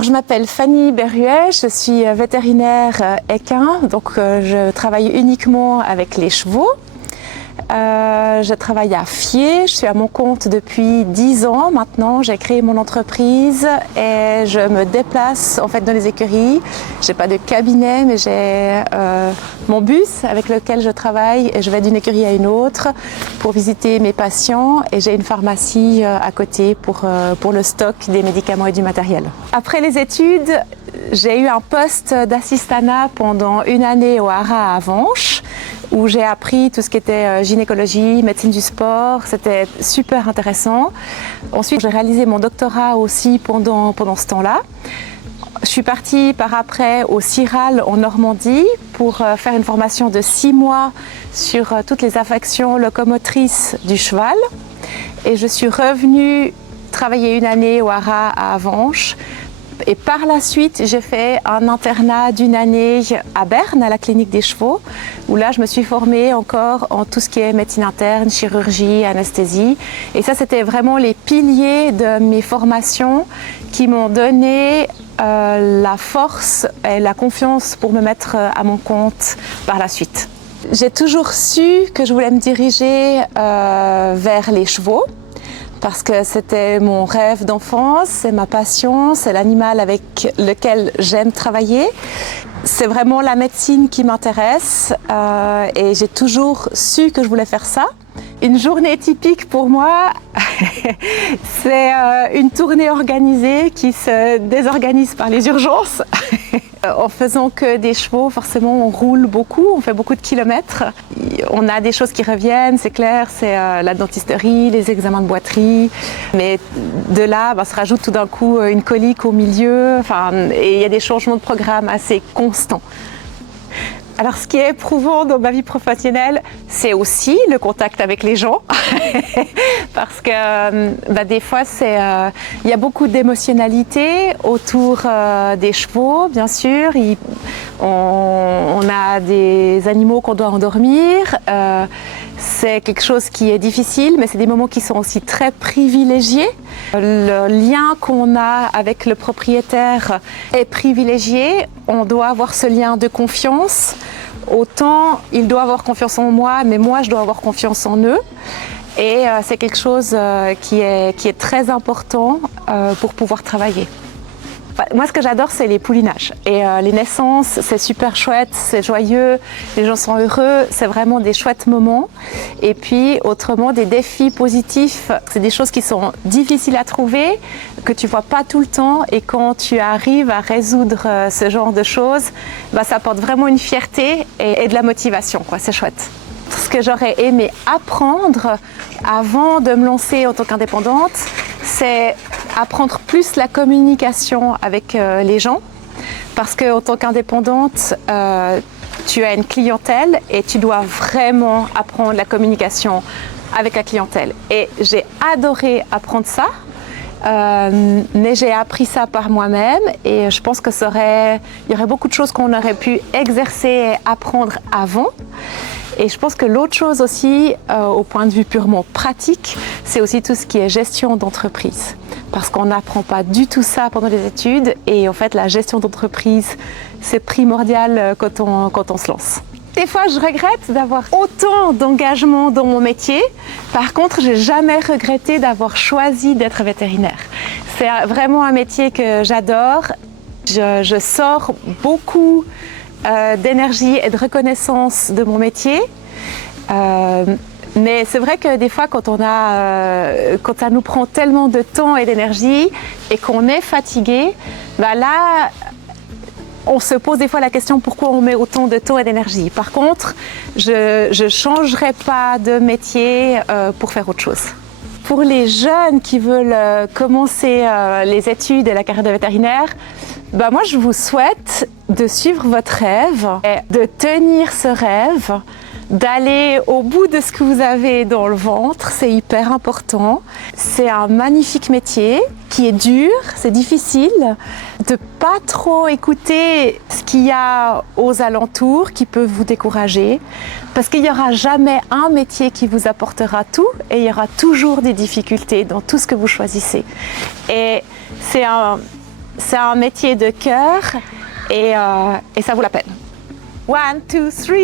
Je m'appelle Fanny Berruet, je suis vétérinaire équin, donc je travaille uniquement avec les chevaux. Je travaille à Fier, je suis à mon compte depuis 10 ans maintenant. J'ai créé mon entreprise et je me déplace en fait dans les écuries. J'ai pas de cabinet, mais j'ai mon bus avec lequel je travaille et je vais d'une écurie à une autre pour visiter mes patients, et j'ai une pharmacie à côté pour le stock des médicaments et du matériel. Après les études, j'ai eu un poste d'assistanat pendant une année au Haras à Avenches, où j'ai appris tout ce qui était gynécologie, médecine du sport. C'était super intéressant. Ensuite, j'ai réalisé mon doctorat aussi pendant ce temps-là. Je suis partie par après au CIRAL en Normandie pour faire une formation de 6 mois sur toutes les affections locomotrices du cheval. Et je suis revenue travailler une année au Haras à Avenches. Et par la suite, j'ai fait un internat d'une année à Berne, à la clinique des chevaux, où là, je me suis formée encore en tout ce qui est médecine interne, chirurgie, anesthésie. Et ça, c'était vraiment les piliers de mes formations qui m'ont donné la force et la confiance pour me mettre à mon compte par la suite. J'ai toujours su que je voulais me diriger vers les chevaux, parce que c'était mon rêve d'enfance, c'est ma passion, c'est l'animal avec lequel j'aime travailler. C'est vraiment la médecine qui m'intéresse et j'ai toujours su que je voulais faire ça. Une journée typique pour moi, c'est une tournée organisée qui se désorganise par les urgences. En faisant que des chevaux, forcément, on roule beaucoup, on fait beaucoup de kilomètres. On a des choses qui reviennent, c'est clair, c'est la dentisterie, les examens de boiterie. Mais de là, se rajoute tout d'un coup une colique au milieu. Et il y a des changements de programme assez constants. Alors, ce qui est éprouvant dans ma vie professionnelle, c'est aussi le contact avec les gens. Parce que des fois, il y a beaucoup d'émotionnalité autour des chevaux, bien sûr. On a des animaux qu'on doit endormir. C'est quelque chose qui est difficile, mais c'est des moments qui sont aussi très privilégiés. Le lien qu'on a avec le propriétaire est privilégié. On doit avoir ce lien de confiance. Autant il doit avoir confiance en moi, mais moi je dois avoir confiance en eux. Et c'est quelque chose qui est très important pour pouvoir travailler. Moi, ce que j'adore, c'est les poulinages. Et les naissances, c'est super chouette, c'est joyeux, les gens sont heureux, c'est vraiment des chouettes moments. Et puis, autrement, des défis positifs, c'est des choses qui sont difficiles à trouver, que tu vois pas tout le temps. Et quand tu arrives à résoudre ce genre de choses, ça apporte vraiment une fierté et de la motivation, quoi. C'est chouette. Ce que j'aurais aimé apprendre avant de me lancer en tant qu'indépendante, c'est apprendre plus la communication avec les gens, parce qu'en tant qu'indépendante, tu as une clientèle et tu dois vraiment apprendre la communication avec la clientèle. Et j'ai adoré apprendre ça, mais j'ai appris ça par moi-même, et je pense que il y aurait beaucoup de choses qu'on aurait pu exercer et apprendre avant. Et je pense que l'autre chose aussi, au point de vue purement pratique, c'est aussi tout ce qui est gestion d'entreprise. Parce qu'on n'apprend pas du tout ça pendant les études, et en fait la gestion d'entreprise, c'est primordial quand on se lance. Des fois, je regrette d'avoir autant d'engagement dans mon métier. Par contre, j'ai jamais regretté d'avoir choisi d'être vétérinaire. C'est vraiment un métier que j'adore. Je sors beaucoup d'énergie et de reconnaissance de mon métier. Mais c'est vrai que des fois, quand ça nous prend tellement de temps et d'énergie et qu'on est fatigué, là, on se pose des fois la question pourquoi on met autant de temps et d'énergie. Par contre, je ne changerai pas de métier pour faire autre chose. Pour les jeunes qui veulent commencer les études et la carrière de vétérinaire, moi je vous souhaite de suivre votre rêve, et de tenir ce rêve, d'aller au bout de ce que vous avez dans le ventre. C'est hyper important. C'est un magnifique métier qui est dur, c'est difficile. De pas trop écouter ce qu'il y a aux alentours qui peuvent vous décourager, parce qu'il n'y aura jamais un métier qui vous apportera tout, et il y aura toujours des difficultés dans tout ce que vous choisissez. Et c'est c'est un métier de cœur et ça vaut la peine. 1, 2, 3.